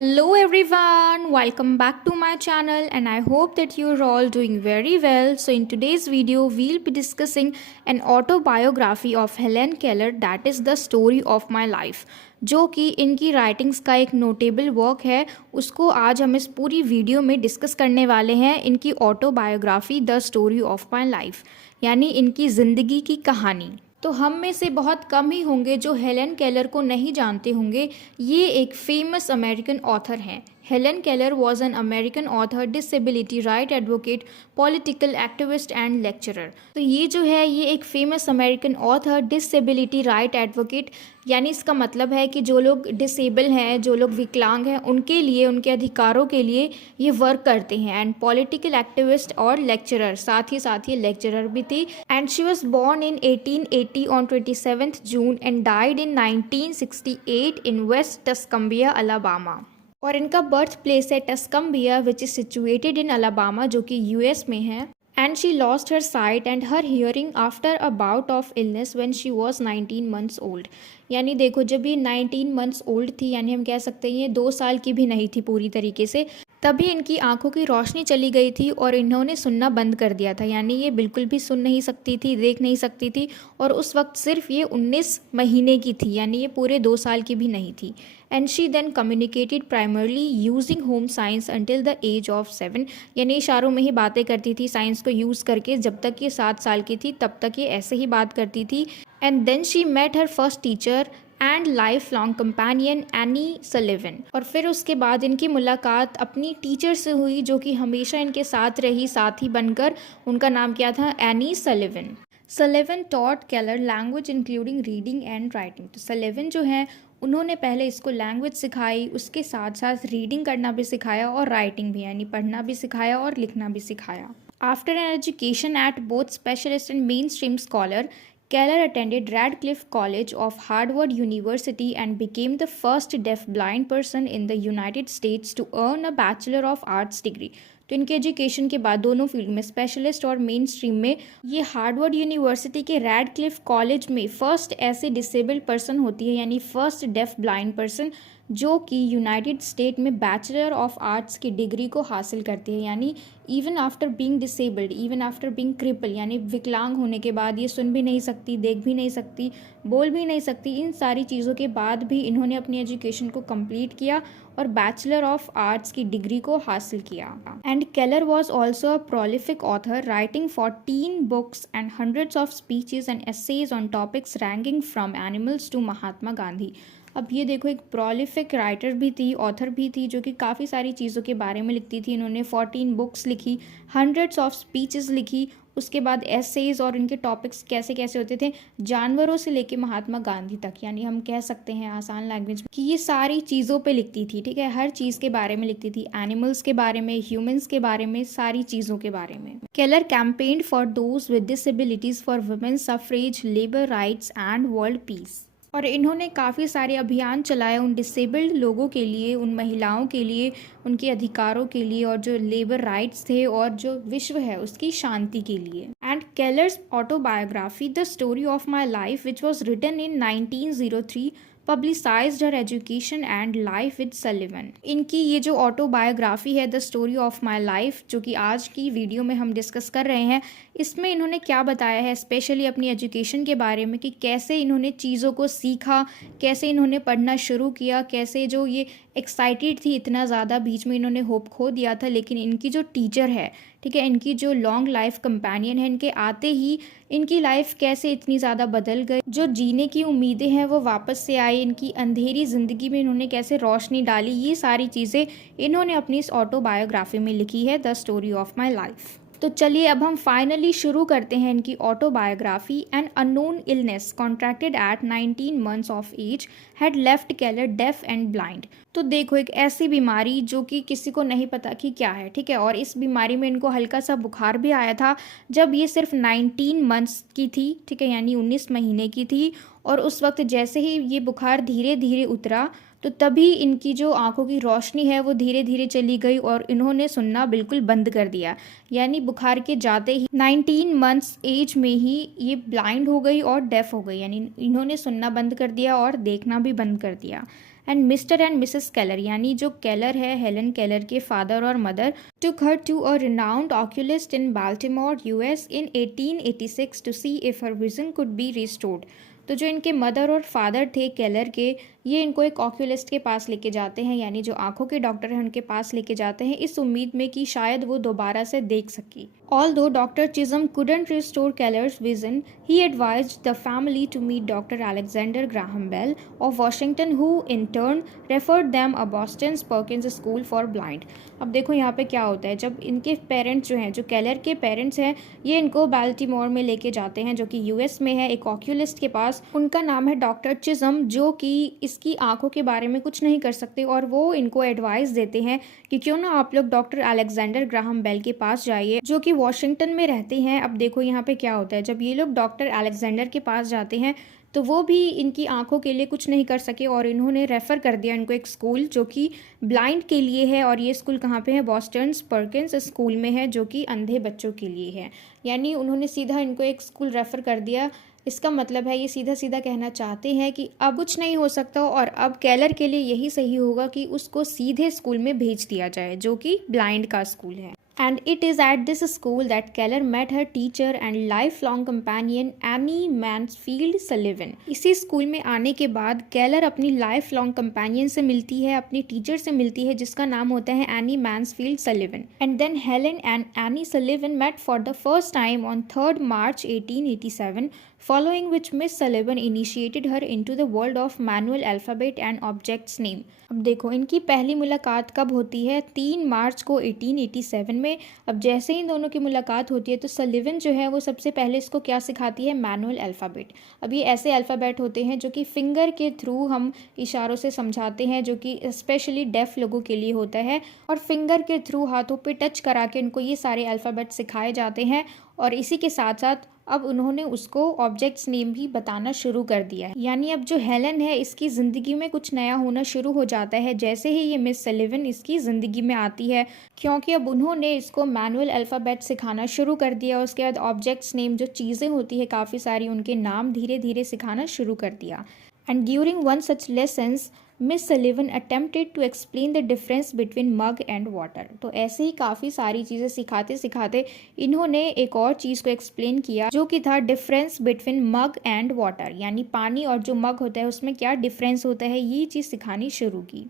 Hello everyone, welcome back to my channel and I hope that you're all doing very well. So in today's video we'll be discussing an autobiography of Helen Keller, that is the story of my life, जो कि इनकी writings का एक notable work है। उसको आज हम इस पूरी वीडियो में डिस्कस करने वाले हैं। इनकी autobiography the story of my life, यानी इनकी ज़िंदगी की कहानी। तो हम में से बहुत कम ही होंगे जो हेलन केलर को नहीं जानते होंगे। ये एक फेमस अमेरिकन ऑथर हैं। Helen Keller was an American author, disability right advocate, political activist and lecturer. तो ये जो है ये एक famous American author, disability right advocate, यानी इसका मतलब है कि जो लोग डिसेबल हैं, जो लोग विकलांग हैं, उनके लिए, उनके अधिकारों के लिए ये वर्क करते हैं। एंड पॉलिटिकल एक्टिविस्ट और लेक्चरर, साथ ही लेक्चरर भी थी। And she was born in 1880 on 27 June and died in 1968 in West Tuscumbia, Alabama. और इनका बर्थ प्लेस है Tuscumbia which is situated in Alabama, जो कि यूएस में है। And she lost her sight and her hearing after a bout of illness when she was 19 months old. यानी देखो, जब ये 19 मंथ्स ओल्ड थी, यानी हम कह सकते हैं ये 2 साल की भी नहीं थी पूरी तरीके से, तभी इनकी आंखों की रोशनी चली गई थी और इन्होंने सुनना बंद कर दिया था। यानी ये बिल्कुल भी सुन नहीं सकती थी, देख नहीं सकती थी। और उस वक्त सिर्फ ये 19 महीने की थी, यानी ये पूरे 2 साल की भी नहीं थी। And she then communicated primarily using home science until the age of 7। यानी इशारों में ही बातें करती थी साइंस को यूज़ करके। जब तक ये 7 साल की थी तब तक ये ऐसे ही बात करती थी। And then she met her first teacher and lifelong companion Annie Sullivan. और फिर उसके बाद इनकी मुलाकात अपनी टीचर से हुई, जो कि हमेशा इनके साथ रही, साथी बनकर। उनका नाम क्या था? Any Sullivan. Sullivan taught Keller language including reading and writing. तो सलिवन जो है उन्होंने पहले इसको लैंग्वेज सिखाई, उसके साथ साथ रीडिंग करना भी सिखाया और राइटिंग भी, यानी पढ़ना भी सिखाया और लिखना भी सिखाया। After an education at both specialist and main stream scholar, Keller attended Radcliffe College of Harvard University and became the first deaf-blind person in the United States to earn a Bachelor of Arts degree. तो इनके education के बाद दोनों field में, specialist और main stream में, ये Harvard university के रैडक्लिफ कॉलेज में फर्स्ट ऐसे डिसेबल्ड पर्सन होती है, यानी फर्स्ट डेफ ब्लाइंड पर्सन जो कि यूनाइटेड स्टेट में बैचलर ऑफ आर्ट्स की डिग्री को हासिल करती है। यानी even after being disabled, even after being cripple, यानी विकलांग होने के बाद, ये सुन भी नहीं सकती, देख भी नहीं सकती, बोल भी नहीं सकती, इन सारी चीज़ों के बाद भी इन्होंने अपनी एजुकेशन को कंप्लीट किया और बैचलर ऑफ आर्ट्स की डिग्री को हासिल किया। And Keller was also a prolific author, writing 14 books and hundreds of speeches and essays on topics ranking from animals to Mahatma Gandhi. अब ये देखो, एक प्रोलिफिक राइटर भी थी, ऑथर भी थी, जो कि काफ़ी सारी चीज़ों के बारे में लिखती थी। इन्होंने 14 बुक्स लिखी, हंड्रेड्स ऑफ स्पीचेस लिखी, उसके बाद एसेज, और इनके टॉपिक्स कैसे कैसे होते थे, जानवरों से लेके महात्मा गांधी तक। यानी हम कह सकते हैं आसान लैंग्वेज में कि ये सारी चीज़ों पे लिखती थी। ठीक है, हर चीज़ के बारे में लिखती थी, एनिमल्स के बारे में, ह्यूमंस के बारे में, सारी चीज़ों के बारे में। Keller campaigned for those with disabilities for women's suffrage, labour rights and world peace. और इन्होंने काफ़ी सारे अभियान चलाए उन डिसेबल्ड लोगों के लिए, उन महिलाओं के लिए, उनके अधिकारों के लिए, और जो लेबर राइट्स थे और जो विश्व है उसकी शांति के लिए। And Keller's autobiography the story of my life which was written in 1903 publicised her education and life with Sullivan. इनकी ये जो ऑटोबायोग्राफी है the story of my life, जो कि आज की वीडियो में हम डिस्कस कर रहे हैं, इसमें इन्होंने क्या बताया है स्पेशली अपनी एजुकेशन के बारे में, कि कैसे इन्होंने चीज़ों को सीखा, कैसे इन्होंने पढ़ना शुरू किया, कैसे जो ये एक्साइटेड थी इतना ज़्यादा, बीच में इन्होंने होप खो दिया था, लेकिन इनकी जो टीचर है, ठीक है, इनकी जो लॉन्ग लाइफ कंपेनियन है, इनके आते ही इनकी लाइफ कैसे इतनी ज़्यादा बदल गई, जो जीने की उम्मीदें हैं वो वापस से आई, इनकी अंधेरी ज़िंदगी में इन्होंने कैसे रोशनी डाली, ये सारी चीज़ें इन्होंने अपनी इस ऑटोबायोग्राफी में लिखी है, the story of my life. तो चलिए अब हम फाइनली शुरू करते हैं इनकी autobiography. An unknown illness contracted at 19 months of age had left Keller deaf and blind. तो देखो, एक ऐसी बीमारी जो कि किसी को नहीं पता कि क्या है, ठीक है, और इस बीमारी में इनको हल्का सा बुखार भी आया था जब ये सिर्फ 19 मंथ्स की थी, ठीक है, यानी 19 महीने की थी। और उस वक्त जैसे ही ये बुखार धीरे धीरे उतरा, तो तभी इनकी जो आंखों की रोशनी है वो धीरे धीरे चली गई और इन्होंने सुनना बिल्कुल बंद कर दिया। यानी बुखार के जाते ही 19 मंथ्स एज में ही ये ब्लाइंड हो गई और डेफ हो गई, यानी इन्होंने सुनना बंद कर दिया और देखना भी बंद कर दिया। And mister and Mrs Keller, यानी जो केलर है, हेलन केलर के फादर और mother, took her to a renowned oculist in Baltimore, US in 1886 to see if her vision could be restored। तो जो इनके मदर और फादर थे केलर के, ये इनको एक ऑक्यूलिस्ट के पास लेके जाते हैं, यानी जो आंखों के डॉक्टर हैं उनके पास लेके जाते हैं, इस उम्मीद में कि शायद वो दोबारा से देख सके। Although Dr. Chisholm couldn't restore Keller's vision, he advised the family to meet Dr. Alexander Graham Bell of Washington, who in turn referred them a Boston's Perkins School for Blind। अब देखो यहाँ पे क्या होता है, जब इनके पेरेंट्स जो हैं, जो केलर के पेरेंट्स हैं, ये इनको बाल्टीमोर में लेके जाते हैं, जो कि यूएस में है, एक ऑक्यूलिस्ट के पास। उनका नाम है डॉक्टर चिज़म, जो कि इसकी आंखों के बारे में कुछ नहीं कर सकते, और वो इनको एडवाइस देते हैं कि क्यों ना आप लोग डॉक्टर अलेक्जेंडर ग्राहम बेल के पास जाइए, जो कि वॉशिंगटन में रहते हैं। अब देखो यहाँ पे क्या होता है, जब ये लोग डॉक्टर अलेक्जेंडर के पास जाते हैं तो वो भी इनकी आंखों के लिए कुछ नहीं कर सके, और इन्होंने रेफ़र कर दिया इनको एक स्कूल जो कि ब्लाइंड के लिए है। और ये स्कूल कहाँ पे है? बॉस्टन्स पर्किंस स्कूल में है, जो कि अंधे बच्चों के लिए है। यानी उन्होंने सीधा इनको एक स्कूल रेफ़र कर दिया। इसका मतलब है ये सीधा सीधा कहना चाहते हैं कि अब कुछ नहीं हो सकता, और अब केलर के लिए यही सही होगा कि उसको सीधे स्कूल में भेज दिया जाए, जो कि ब्लाइंड का स्कूल है। And it is at this school that Keller met her teacher and lifelong companion Annie Mansfield Sullivan। इसी स्कूल में आने के बाद केलर अपनी लाइफ लॉन्ग कंपेनियन से मिलती है, अपनी टीचर से मिलती है, जिसका नाम होता है Annie Mansfield Sullivan. And then Helen and Annie Sullivan met for the first time on 3 March 1887, following which Miss Sullivan initiated her into the world of manual alphabet and objects name। अब देखो इनकी पहली मुलाकात कब होती है? 3 मार्च को 1887 में। अब जैसे ही इन दोनों की मुलाकात होती है तो सलिवन जो है वो सबसे पहले इसको क्या सिखाती है? Manual alphabet. अब ये ऐसे अल्फ़ाबेट होते हैं जो कि फिंगर के थ्रू हम इशारों से समझाते हैं, जो कि स्पेशली डेफ लोगों के लिए होता है, और फिंगर के थ्रू हाथों पे टच करा के इनको ये सारे अल्फ़ाबेट सिखाए जाते हैं। और इसी के साथ साथ अब उन्होंने उसको ऑब्जेक्ट्स नेम भी बताना शुरू कर दिया है। यानी अब जो हेलन है इसकी ज़िंदगी में कुछ नया होना शुरू हो जाता है जैसे ही ये मिस सलिवन इसकी ज़िंदगी में आती है, क्योंकि अब उन्होंने इसको मैनुअल अल्फ़ाबेट सिखाना शुरू कर दिया। उसके बाद ऑब्जेक्ट्स नेम, जो चीज़ें होती है काफ़ी सारी, उनके नाम धीरे धीरे सिखाना शुरू कर दिया। And during one such lessons, Miss Sullivan attempted to explain the difference between mug and water। तो ऐसे ही काफ़ी सारी चीज़ें सिखाते सिखाते इन्होंने एक और चीज़ को एक्सप्लेन किया, जो कि था difference between mug and water, यानी पानी और जो मग होता है उसमें क्या डिफरेंस होता है, ये चीज़ सिखानी शुरू की।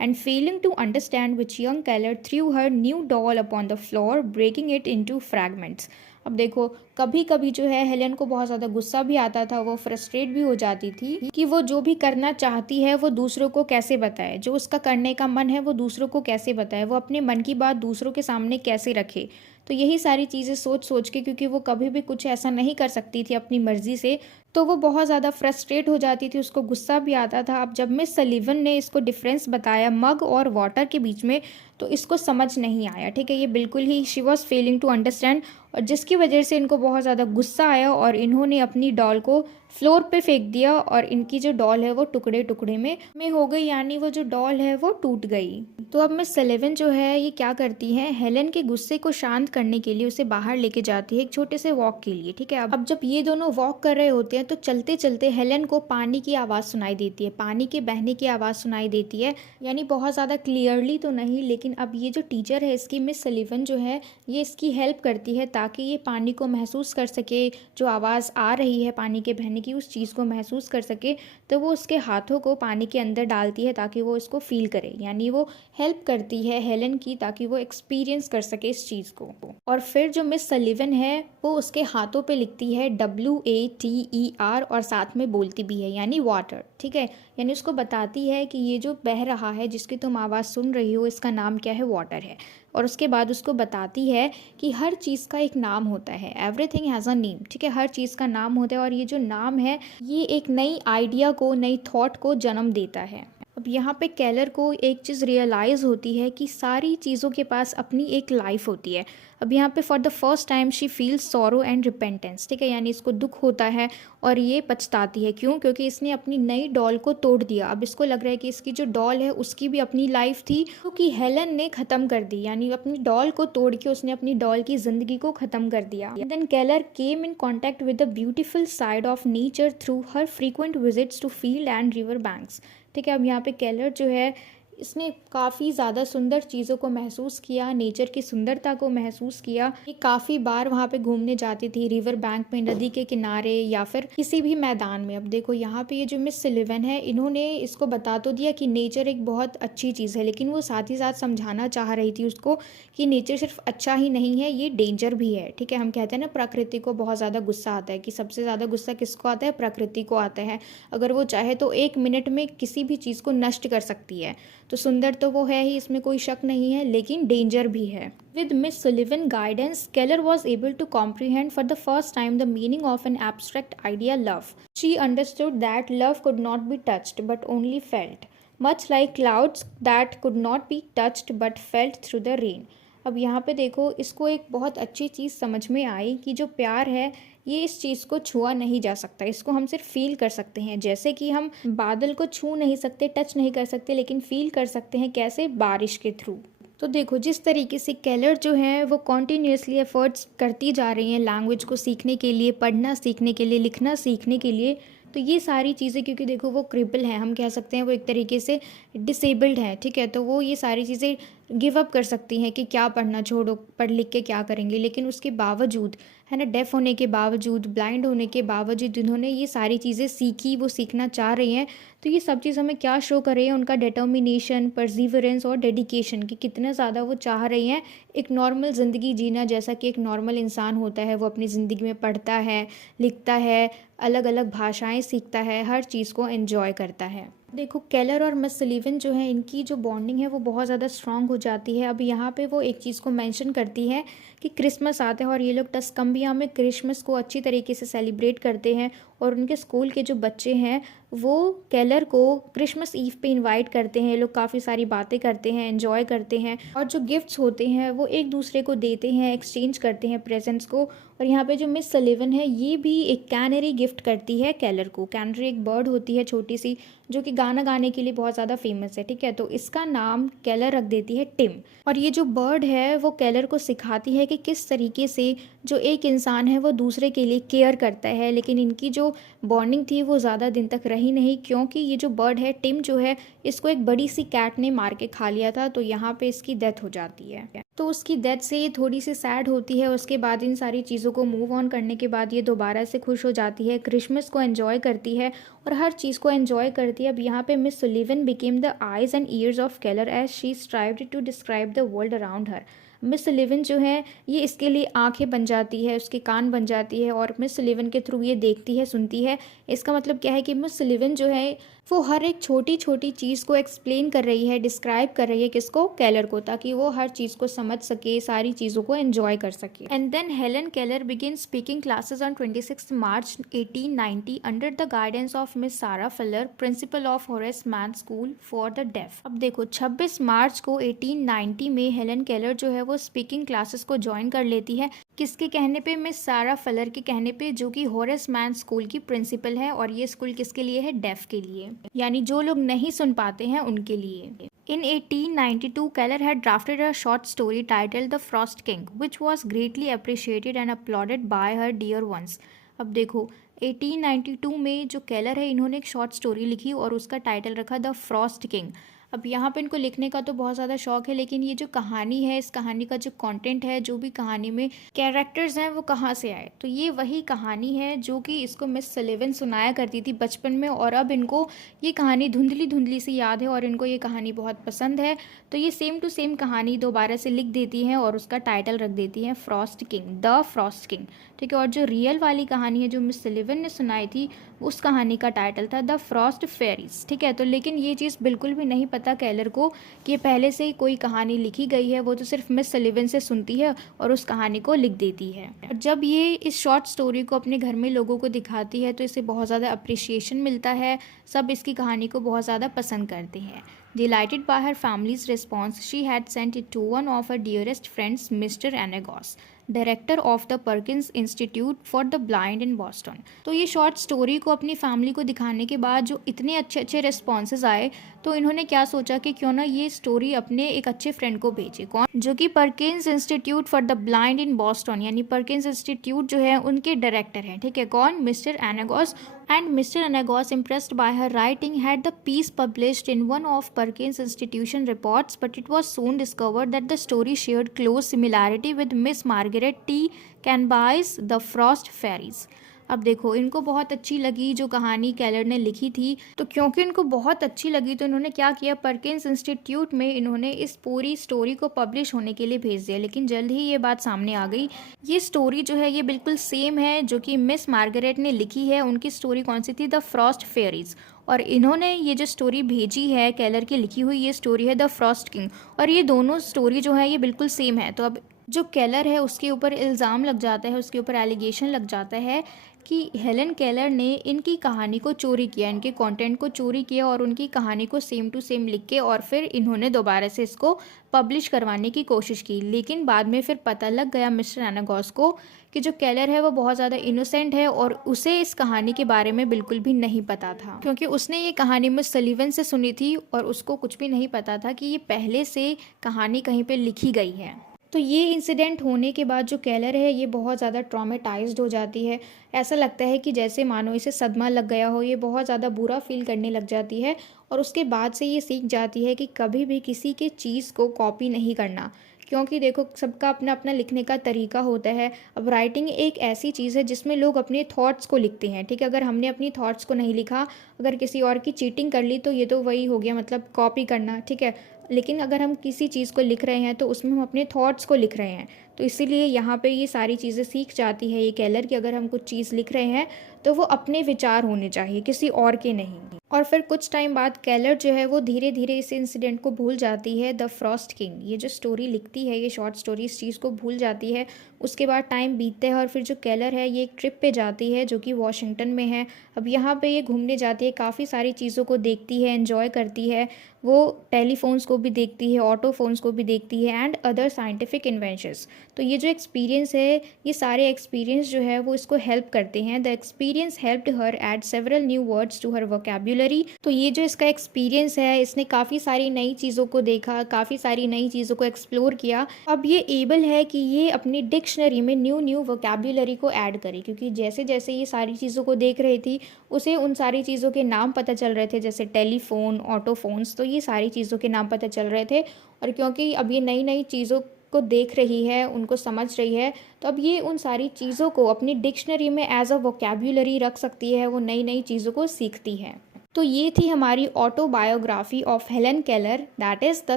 And failing to understand which young Keller threw her new doll upon the floor, breaking it into fragments। अब देखो कभी कभी जो है हेलेन को बहुत ज़्यादा गुस्सा भी आता था, वो फ्रस्ट्रेट भी हो जाती थी कि वो जो भी करना चाहती है वो दूसरों को कैसे बताए, जो उसका करने का मन है वो दूसरों को कैसे बताए, वो अपने मन की बात दूसरों के सामने कैसे रखे। तो यही सारी चीज़ें सोच सोच के, क्योंकि वो कभी भी कुछ ऐसा नहीं कर सकती थी अपनी मर्जी से, तो वो बहुत ज़्यादा फ्रस्ट्रेट हो जाती थी, उसको गुस्सा भी आता था। अब जब मिस सलिवन ने इसको डिफरेंस बताया मग और वाटर के बीच में, तो इसको समझ नहीं आया। ठीक है, ये बिल्कुल ही she was failing to understand, और जिसकी वजह से इनको बहुत ज़्यादा गुस्सा आया और इन्होंने अपनी डॉल को फ्लोर पे फेंक दिया, और इनकी जो डॉल है वो टुकड़े टुकड़े में हो गई, यानी वो जो डॉल है वो टूट गई। तो अब मिस सलिवन जो है ये क्या करती है, हेलन के गुस्से को शांत करने के लिए उसे बाहर लेके जाती है एक छोटे से वॉक के लिए। ठीक है, अब जब ये दोनों वॉक कर रहे होते हैं तो चलते चलते हेलन को पानी की आवाज़ सुनाई देती है, पानी के बहने की आवाज़ सुनाई देती है, यानी बहुत ज़्यादा क्लियरली तो नहीं, लेकिन अब ये जो टीचर है इसकी मिस सलिवन जो है ये इसकी हेल्प करती है ताकि ये पानी को महसूस कर सके, जो आवाज़ आ रही है पानी के बहने की उस चीज़ को महसूस कर सके। तो वो उसके हाथों को पानी के अंदर डालती है ताकि वो इसको फील करे, यानी वो हेल्प करती है हेलन की ताकि वो एक्सपीरियंस कर सके इस चीज़ को। और फिर जो मिस सलिवन है वो उसके हाथों पे लिखती है WATER और साथ में बोलती भी है, यानी वाटर। ठीक है, यानी उसको बताती है कि ये जो बह रहा है जिसकी तुम आवाज़ सुन रही हो इसका नाम क्या है, वाटर है। और उसके बाद उसको बताती है कि हर चीज़ का एक नाम होता है, एवरीथिंग हैज़ अ नेम। ठीक है, हर चीज़ का नाम होता है, और ये जो नाम है ये एक नई आइडिया को, नई थॉट को जन्म देता है। अब यहाँ पे केलर को एक चीज़ रियलाइज़ होती है कि सारी चीज़ों के पास अपनी एक लाइफ होती है। अब यहाँ पे for the first time she feels sorrow and repentance. ठीक है, यानी इसको दुख होता है और ये पछताती है। क्यों? क्योंकि इसने अपनी नई डॉल को तोड़ दिया। अब इसको लग रहा है कि इसकी जो डॉल है उसकी भी अपनी लाइफ थी, क्योंकि हेलन ने ख़त्म कर दी, यानी अपनी डॉल को तोड़ के उसने अपनी डॉल की ज़िंदगी को ख़त्म कर दिया। Then Keller came in contact with the beautiful side of nature through her frequent visits to field and river banks. ठीक है। अब यहाँ पे केलर जो है इसने काफ़ी ज़्यादा सुंदर चीज़ों को महसूस किया, नेचर की सुंदरता को महसूस किया। ये काफ़ी बार वहाँ पे घूमने जाती थी, रिवर बैंक में, नदी के किनारे या फिर किसी भी मैदान में। अब देखो यहाँ पे ये जो मिस सुलिवन है, इन्होंने इसको बता तो दिया कि नेचर एक बहुत अच्छी चीज़ है, लेकिन वो साथ ही साथ समझाना चाह रही थी उसको कि नेचर सिर्फ अच्छा ही नहीं है, ये डेंजर भी है। ठीक है, हम कहते हैं ना प्रकृति को बहुत ज़्यादा गुस्सा आता है, कि सबसे ज़्यादा गुस्सा किसको आता है? प्रकृति को आता है। अगर वो चाहे तो 1 मिनट में किसी भी चीज़ को नष्ट कर सकती है। तो सुंदर तो वो है ही, इसमें कोई शक नहीं है, लेकिन डेंजर भी है। With Miss Sullivan guidance, Keller was able to comprehend for the first time the meaning of an abstract idea, love. She understood that love could not be touched but only felt, much like clouds that could not be touched but felt through the rain. अब यहाँ पे देखो, इसको एक बहुत अच्छी चीज़ समझ में आई कि जो प्यार है ये इस चीज़ को छुआ नहीं जा सकता, इसको हम सिर्फ फील कर सकते हैं। जैसे कि हम बादल को छू नहीं सकते, टच नहीं कर सकते, लेकिन फील कर सकते हैं। कैसे? बारिश के थ्रू। तो देखो जिस तरीके से केलर जो है वो कॉन्टीन्यूसली एफर्ट्स करती जा रही हैं लैंग्वेज को सीखने के लिए, पढ़ना सीखने के लिए, लिखना सीखने के लिए, तो ये सारी चीज़ें, क्योंकि देखो वो क्रिपल हैं, हम कह सकते हैं वो एक तरीके से डिसेबल्ड है। ठीक है, तो वो ये सारी चीज़ें गिव अप कर सकती हैं कि क्या पढ़ना, छोड़ो, पढ़ लिख के क्या करेंगे। लेकिन उसके बावजूद, है ना, डेफ होने के बावजूद, ब्लाइंड होने के बावजूद इन्होंने ये सारी चीज़ें सीखी, वो सीखना चाह रही हैं। तो ये सब चीज़ हमें क्या शो कर रही है? उनका डिटर्मिनेशन, परसिवरेंस और डेडिकेशन, कि कितना ज़्यादा वो चाह रही हैं एक नॉर्मल ज़िंदगी जीना, जैसा कि एक नॉर्मल इंसान होता है। वो अपनी ज़िंदगी में पढ़ता है, लिखता है, अलग अलग भाषाएं सीखता है, हर चीज़ को एंजॉय करता है। देखो केलर और मिस सलीवन जो है, इनकी जो बॉन्डिंग है वो बहुत ज़्यादा स्ट्रांग हो जाती है। अब यहाँ पे वो एक चीज़ को मेंशन करती है कि क्रिसमस आता है और ये लोग टस्कम्बिया में क्रिसमस को अच्छी तरीके से सेलिब्रेट करते हैं, और उनके स्कूल के जो बच्चे हैं वो केलर को क्रिसमस ईव पे इनवाइट करते हैं। ये लोग काफ़ी सारी बातें करते हैं, एंजॉय करते हैं, और जो गिफ्ट्स होते हैं वो एक दूसरे को देते हैं, एक्सचेंज करते हैं प्रेजेंट्स को। और यहाँ पे जो मिस सलीवन है ये भी एक कैनरी गिफ्ट करती है केलर को। कैनरी एक बर्ड होती है छोटी सी, जो कि गाना गाने के लिए बहुत ज़्यादा फेमस है। ठीक है, तो इसका नाम केलर रख देती है टिम। और ये जो बर्ड है वो केलर को सिखाती है कि किस तरीके से जो एक इंसान है वो दूसरे के लिए केयर करता है। लेकिन इनकी जो बॉन्डिंग थी वो ज़्यादा दिन तक रही नहीं, क्योंकि ये जो बर्ड है टिम जो है, इसको एक बड़ी सी कैट ने मार के खा लिया था। तो यहाँ पे इसकी डेथ हो जाती है। तो उसकी डेथ से ये थोड़ी सी सैड होती है। उसके बाद इन सारी चीज़ों को मूव ऑन करने के बाद ये दोबारा से खुश हो जाती है, क्रिसमस को एंजॉय करती है और हर चीज़ को एंजॉय करती है। अब यहाँ पे miss Sullivan became the eyes and ears of Keller as she strived to describe the world around her. Miss Sullivan जो है ये इसके लिए आंखें बन जाती है, उसके कान बन जाती है, और मिस सुलिवन के थ्रू ये देखती है, सुनती है। इसका मतलब क्या है कि मिस सुलिवन जो है वो हर एक छोटी छोटी चीज़ को एक्सप्लेन कर रही है, डिस्क्राइब कर रही है, किसको? केलर को, ताकि वो हर चीज़ को समझ सके, सारी चीज़ों को एंजॉय कर सके। And then Helen Keller begin speaking classes on 26 March 1890 under the guidance of Miss Sarah Fuller, principal of Horace Mann School for the Deaf. अब देखो 26 मार्च को 1890 में हेलन केलर जो है वो स्पीकिंग क्लासेस को ज्वाइन कर लेती है। किसके कहने पे? मिस सारा फलर के कहने पे, जो कि होरेस मैन स्कूल की प्रिंसिपल है। और ये स्कूल किसके लिए है? डेफ के लिए, यानी जो लोग नहीं सुन पाते हैं उनके लिए। In 1892, Keller had drafted a short story titled The Frost King, which was greatly appreciated and applauded by her dear ones. अब देखो 1892 में जो केलर है, इन्होंने एक शॉर्ट स्टोरी लिखी और उसका टाइटल रखा द फ्रॉस्ट किंग। अब यहाँ पे इनको लिखने का तो बहुत ज़्यादा शौक है, लेकिन ये जो कहानी है, इस कहानी का जो कंटेंट है, जो भी कहानी में कैरेक्टर्स हैं, वो कहाँ से आए? तो ये वही कहानी है जो कि इसको मिस सलीवन सुनाया करती थी बचपन में, और अब इनको ये कहानी धुंधली धुंधली सी याद है और इनको ये कहानी बहुत पसंद है। तो ये सेम टू सेम कहानी दोबारा से लिख देती हैं और उसका टाइटल रख देती है Frost king, the Frost king. ठीक है, और जो रियल वाली कहानी है जो मिस सलीवन ने सुनाई थी, उस कहानी का टाइटल था द फ्रॉस्ट फेरीज। ठीक है, तो लेकिन ये चीज़ बिल्कुल भी नहीं पता केलर को कि पहले से ही कोई कहानी लिखी गई है। वो तो सिर्फ मिस सलीवन से सुनती है और उस कहानी को लिख देती है। और जब ये इस शॉर्ट स्टोरी को अपने घर में लोगों को दिखाती है तो इसे बहुत ज़्यादा अप्रिशिएशन मिलता है, सब इसकी कहानी को बहुत ज़्यादा पसंद करते हैं। Delighted by her family's response, she had sent it to one of her dearest friends, Mr. Anagos. Director of the Perkins institute for the blind in Boston. तो ये शॉर्ट स्टोरी को अपनी फैमिली को दिखाने के बाद जो इतने अच्छे अच्छे रिस्पॉन्सेज आए, तो इन्होंने क्या सोचा कि क्यों ना ये स्टोरी अपने एक अच्छे फ्रेंड को भेजे, कौन, जो कि Perkins institute for the blind in Boston, यानी पर्किंस इंस्टीट्यूट जो है उनके डायरेक्टर हैं, ठीक है, कौन, mister एनागॉस। And Mr. Anagos, impressed by her writing, had the piece published in one of Perkins Institution reports, but it was soon discovered that the story shared close similarity with Miss Margaret T. Canby's The Frost Fairies. अब देखो, इनको बहुत अच्छी लगी जो कहानी Keller ने लिखी थी, तो क्योंकि इनको बहुत अच्छी लगी तो इन्होंने क्या किया, पर्किंस इंस्टीट्यूट में इन्होंने इस पूरी स्टोरी को पब्लिश होने के लिए भेज दिया। लेकिन जल्द ही ये बात सामने आ गई, ये स्टोरी जो है ये बिल्कुल सेम है जो कि मिस मार्गरेट ने लिखी है। उनकी स्टोरी कौन सी थी, द फ्रॉस्ट फेरीज, और इन्होंने ये जो स्टोरी भेजी है केलर की लिखी हुई, ये स्टोरी है द फ्रॉस्ट किंग, और ये दोनों स्टोरी जो है ये बिल्कुल सेम है। तो अब जो केलर है उसके ऊपर इल्ज़ाम लग जाता है, उसके ऊपर एलिगेशन लग जाता है कि हेलन केलर ने इनकी कहानी को चोरी किया, इनके कंटेंट को चोरी किया और उनकी कहानी को सेम टू सेम लिख के और फिर इन्होंने दोबारा से इसको पब्लिश करवाने की कोशिश की। लेकिन बाद में फिर पता लग गया मिस्टर एनागॉस को कि जो केलर है वो बहुत ज़्यादा इनोसेंट है और उसे इस कहानी के बारे में बिल्कुल भी नहीं पता था, क्योंकि उसने ये कहानी मिस सलीवन से सुनी थी और उसको कुछ भी नहीं पता था कि ये पहले से कहानी कहीं पर लिखी गई है। तो ये इंसिडेंट होने के बाद जो केलर है ये बहुत ज़्यादा ट्रॉमेटाइज्ड हो जाती है। ऐसा लगता है कि जैसे मानो इसे सदमा लग गया हो, ये बहुत ज़्यादा बुरा फील करने लग जाती है और उसके बाद से ये सीख जाती है कि कभी भी किसी के चीज़ को कॉपी नहीं करना, क्योंकि देखो सबका अपना अपना लिखने का तरीका होता है। अब राइटिंग एक ऐसी चीज़ है जिसमें लोग अपने थॉट्स को लिखते हैं, ठीक है। अगर हमने अपनी थॉट्स को नहीं लिखा, अगर किसी और की चीटिंग कर ली तो ये तो वही हो गया, मतलब कॉपी करना, ठीक है। लेकिन अगर हम किसी चीज़ को लिख रहे हैं तो उसमें हम अपने थॉट्स को लिख रहे हैं, तो इसीलिए यहाँ पे ये सारी चीज़ें सीख जाती है ये केलर कि अगर हम कुछ चीज़ लिख रहे हैं तो वो अपने विचार होने चाहिए, किसी और के नहीं। और फिर कुछ टाइम बाद केलर जो है वो धीरे धीरे इस इंसिडेंट को भूल जाती है। द फ्रॉस्ट किंग ये जो स्टोरी लिखती है, ये शॉर्ट स्टोरी, इस चीज़ को भूल जाती है। उसके बाद टाइम बीतता है और फिर जो केलर है ये एक ट्रिप पे जाती है जो कि वॉशिंगटन में है। अब यहाँ पे ये घूमने जाती है, काफ़ी सारी चीज़ों को देखती है, एंजॉय करती है। वो टेलीफोन्स को भी देखती है, ऑटो फोन्स को भी देखती है एंड अदर साइंटिफिक इन्वेंशंस। तो ये जो एक्सपीरियंस है, ये सारे एक्सपीरियंस जो है वो इसको हेल्प करते हैं। The experience helped her add several new words to her vocabulary. तो ये जो इसका एक्सपीरियंस है, इसने काफ़ी सारी नई चीज़ों को देखा, काफ़ी सारी नई चीज़ों को एक्सप्लोर किया। अब ये एबल है कि ये अपनी डिक्शनरी में न्यू वोकैब्युलरी को ऐड करे, क्योंकि जैसे जैसे ये सारी चीज़ों को देख रही थी उसे उन सारी चीज़ों के नाम पता चल रहे थे, जैसे टेलीफोन, ऑटो फोन्स, तो ये सारी चीज़ों के नाम पता चल रहे थे। और क्योंकि अब ये नई नई चीज़ों को देख रही है, उनको समझ रही है, तो अब ये उन सारी चीज़ों को अपनी डिक्शनरी में एज अ वोकैब्युलरी रख सकती है, वो नई नई चीज़ों को सीखती है। तो ये थी हमारी autobiography of Helen Keller, that is the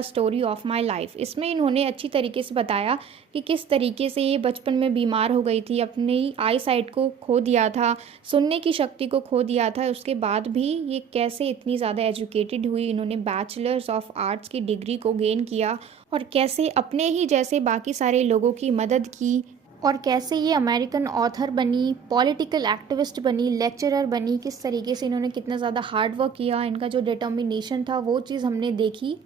story of my life. इसमें इन्होंने अच्छी तरीके से बताया कि किस तरीके से ये बचपन में बीमार हो गई थी, अपनी आई साइट को खो दिया था, सुनने की शक्ति को खो दिया था, उसके बाद भी ये कैसे इतनी ज़्यादा एजुकेटेड हुई, इन्होंने बैचलर्स ऑफ आर्ट्स की डिग्री को गेन किया और कैसे अपने ही जैसे बाकी सारे लोगों की मदद की, और कैसे ये अमेरिकन ऑथर बनी, पॉलिटिकल एक्टिविस्ट बनी, लेक्चरर बनी, किस तरीके से इन्होंने कितना ज़्यादा हार्ड वर्क किया, इनका जो डिटर्मिनेशन था वो चीज़ हमने देखी।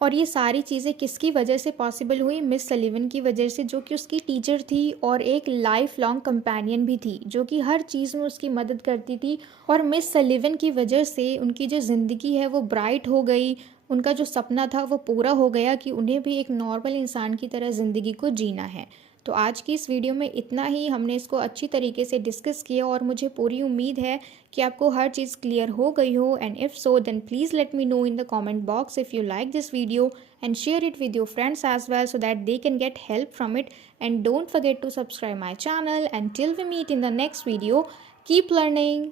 और ये सारी चीज़ें किसकी वजह से पॉसिबल हुई, मिस सलीवन की वजह से, जो कि उसकी टीचर थी और एक लाइफ लॉन्ग कंपेनियन भी थी, जो कि हर चीज़ में उसकी मदद करती थी। और मिस सलीवन की वजह से उनकी जो ज़िंदगी है वो ब्राइट हो गई, उनका जो सपना था वो पूरा हो गया कि उन्हें भी एक नॉर्मल इंसान की तरह ज़िंदगी को जीना है। तो आज की इस वीडियो में इतना ही, हमने इसको अच्छी तरीके से डिस्कस किया और मुझे पूरी उम्मीद है कि आपको हर चीज़ क्लियर हो गई हो। And if so then please let me know in the comment box if you like this video and share it with your friends as well so that they can get help from it. And don't forget to subscribe my channel. Until we meet in the next video, keep learning.